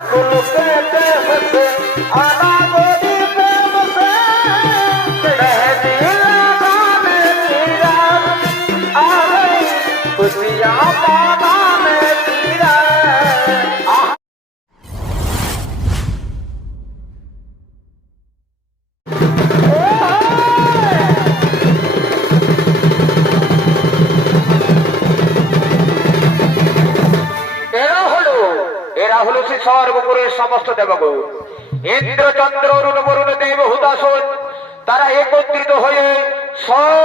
Con los সব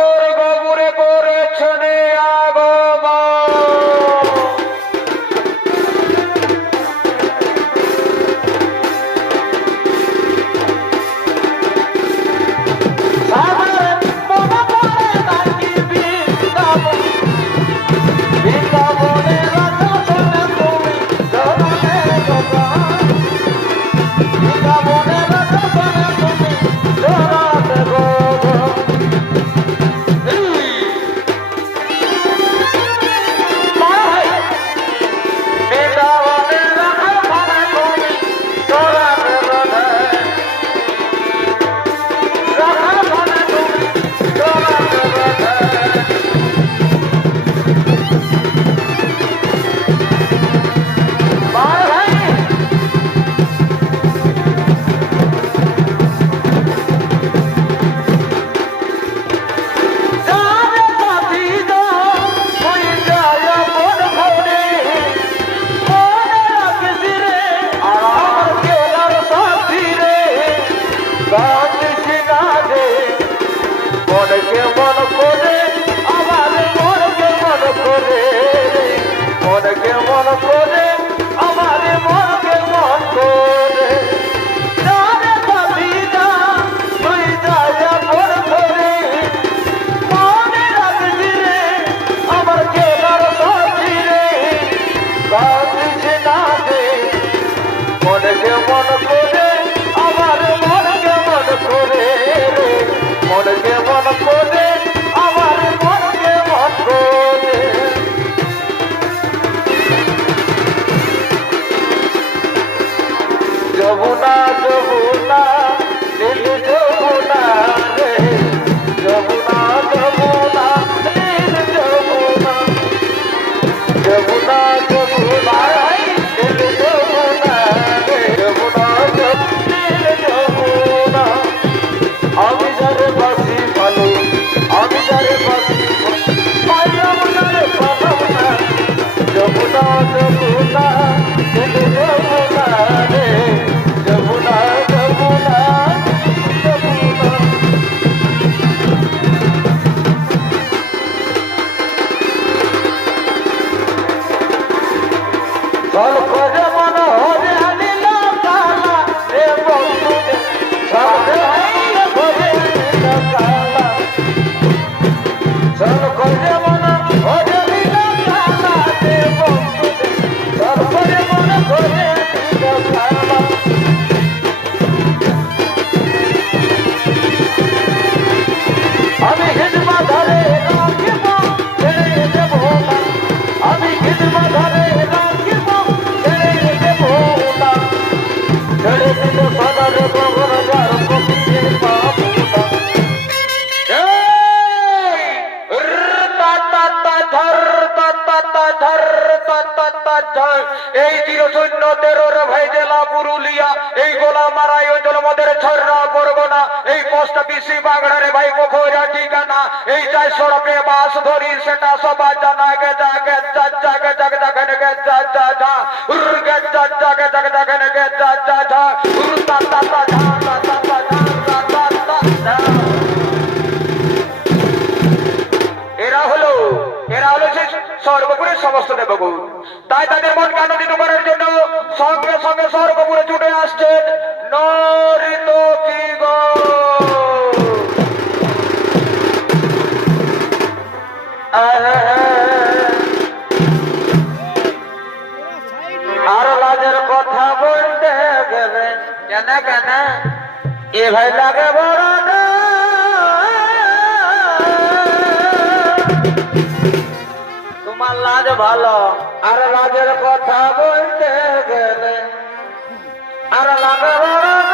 মনকে মন করে আমার মনকে মন করে মনকে মন করে? Thank you. এইটা সরবে বাস ধরি সেটা সবাই জানা গে জাগে জাগে জাগে জাগে গে জা জাগে জাগে জাগে গে জা এরা হলো এরা হলো সেই সমস্ত দেবগুণ তাই তাদের মন কানদিত করার জন্য সঙ্গে সঙ্গে সর্বপুরে ছুটে আসছেন নরেন্দ্র কে ভাই লাগে বড় তোমার লাজ ভালো, আর লাজের কথা বলতে গেলে আর লাগে বড়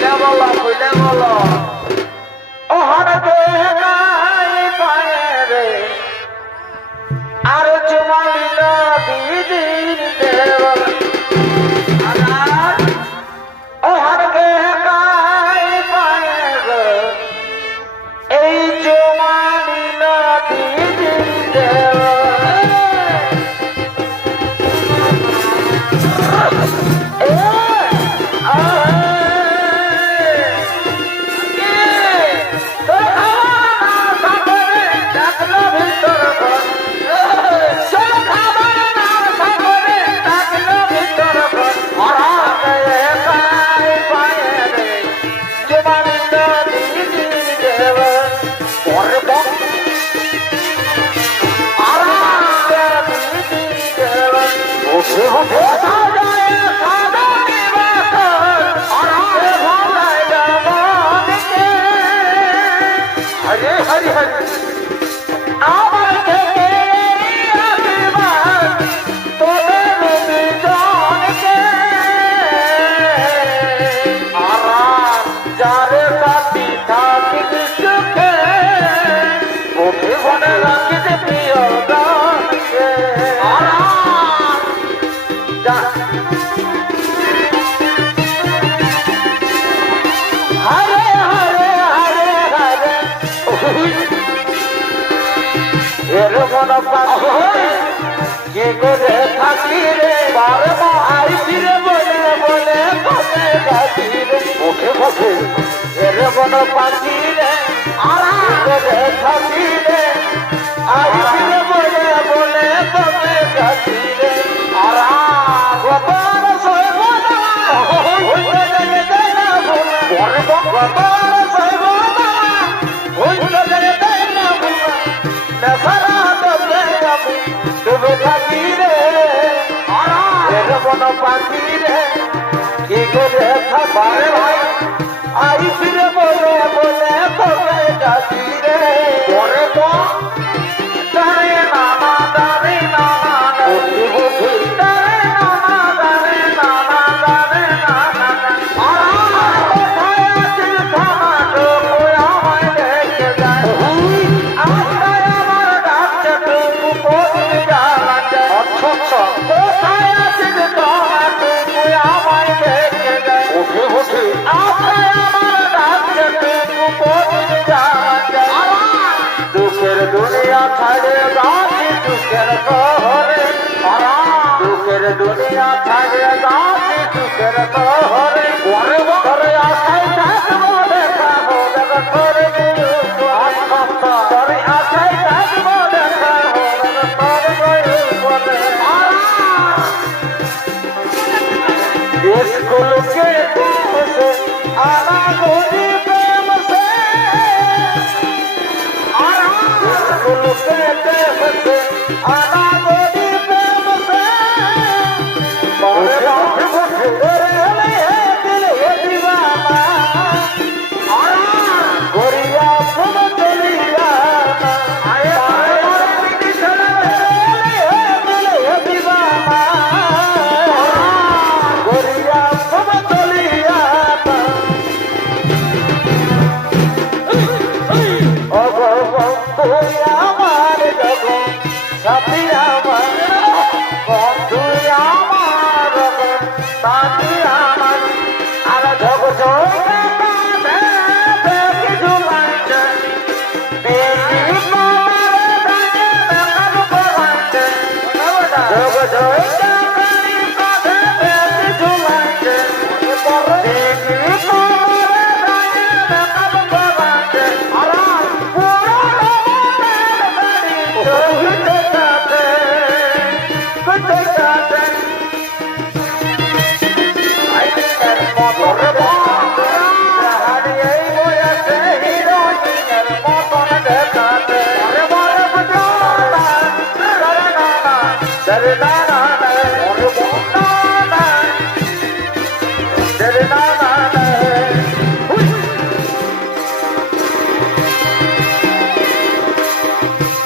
Level up, level up. Oh, how to do it. কে করে থাকি রে বারবার আই ফিরে বলে বলে বলে রাতি রে। ওঠে বসে এরে বন পাখি রে আরা করে থাকি রে। আই ফিরে বলে বলে বলে রাতি রে। আরা গোপাল সয় গোপাল গোপাল রে থাকি রে। রমন পাখি রে। কি করে খাবার ভাই। আইস রে বলে বলে তবে ডাকি রে। পরে তো ছাড়ে দাসি দুঃখের শহরে দুঃখের দুনিয়া ছাড়ে দাসি দুঃখের শহরে আলা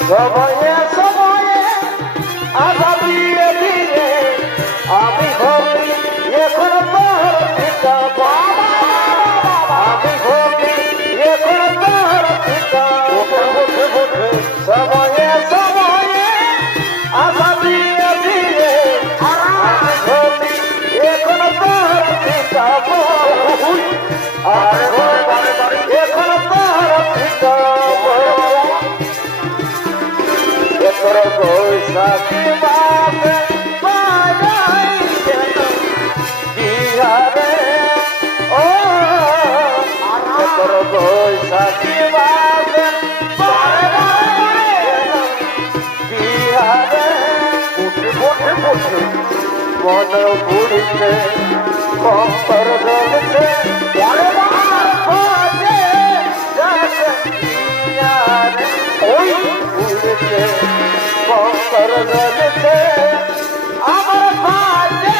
Bye-bye. মন পুড়িতে কম্পর বিহারে ওই জ্বলছে আমার বাজে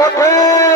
Bravo!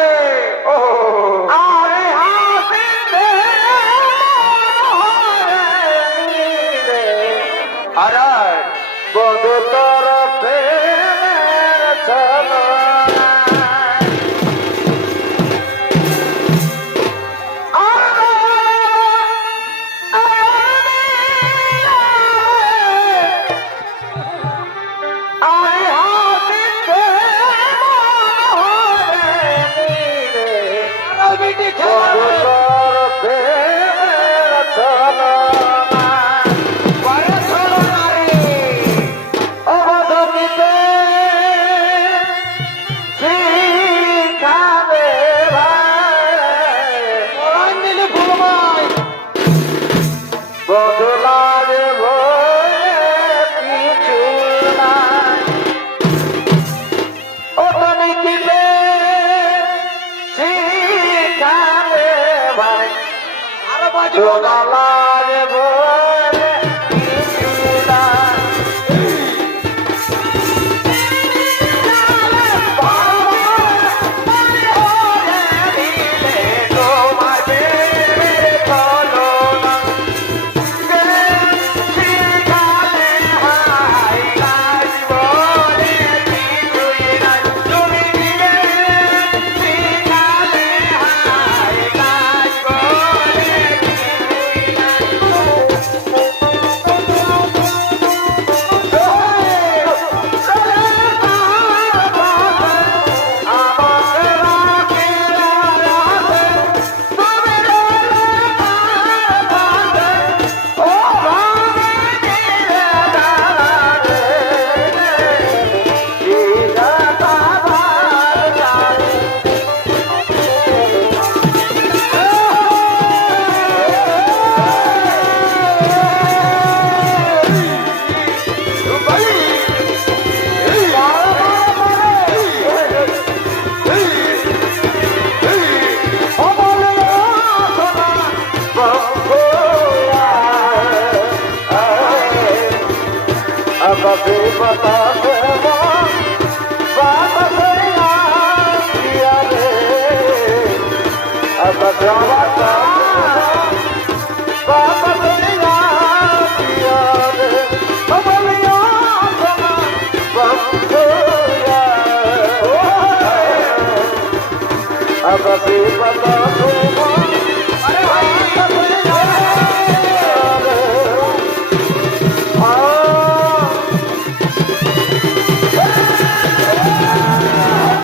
अभी बता दे